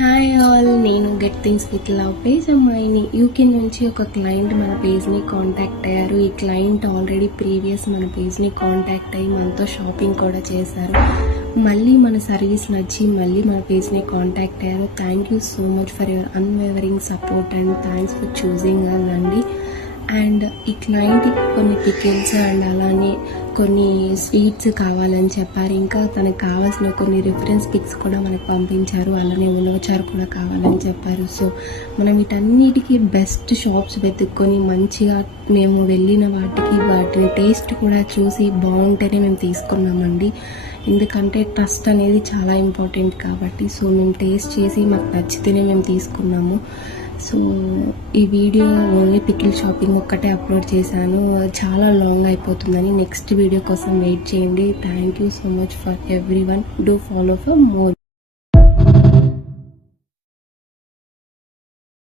Hi all, నేను get things with love page అమ్మాయిని UK నుంచి ఒక క్లయింట్ మన పేజ్ని కాంటాక్ట్ అయ్యారు. ఈ క్లయింట్ ఆల్రెడీ ప్రీవియస్ మన పేజ్ని కాంటాక్ట్ అయ్యి మనతో షాపింగ్ కూడా చేశారు. మళ్ళీ మన సర్వీస్ నచ్చి మళ్ళీ మన పేజ్ని కాంటాక్ట్ అయ్యారు. Thank you so much for your unwavering support and thanks for choosing all అండి. అండ్ ఈ క్లయింట్కి కొన్ని పికిల్స్ అండ్ అలానే కొన్ని స్వీట్స్ కావాలని చెప్పారు. ఇంకా తనకు కావాల్సిన కొన్ని రిఫరెన్స్ పిక్స్ కూడా మనకు పంపించారు. అలానే ఉలవచారు కూడా కావాలని చెప్పారు. సో మనం వీటన్నిటికీ బెస్ట్ షాప్స్ వెతుక్కొని మంచిగా మేము వెళ్ళిన వాటిని టేస్ట్ కూడా చూసి బాగుంటేనే మేము తీసుకున్నామండి. ఎందుకంటే ట్రస్ట్ అనేది చాలా ఇంపార్టెంట్ కాబట్టి. సో మేము టేస్ట్ చేసి మాకు నచ్చితేనే మేము తీసుకున్నాము. సో ఈ వీడియో ఓన్లీ పికిల్ షాపింగ్ ఒక్కటే అప్లోడ్ చేశాను. చాలా లాంగ్ అయిపోతుందని నెక్స్ట్ వీడియో కోసం వెయిట్ చేయండి. Thank you so much for every one. Do follow for more.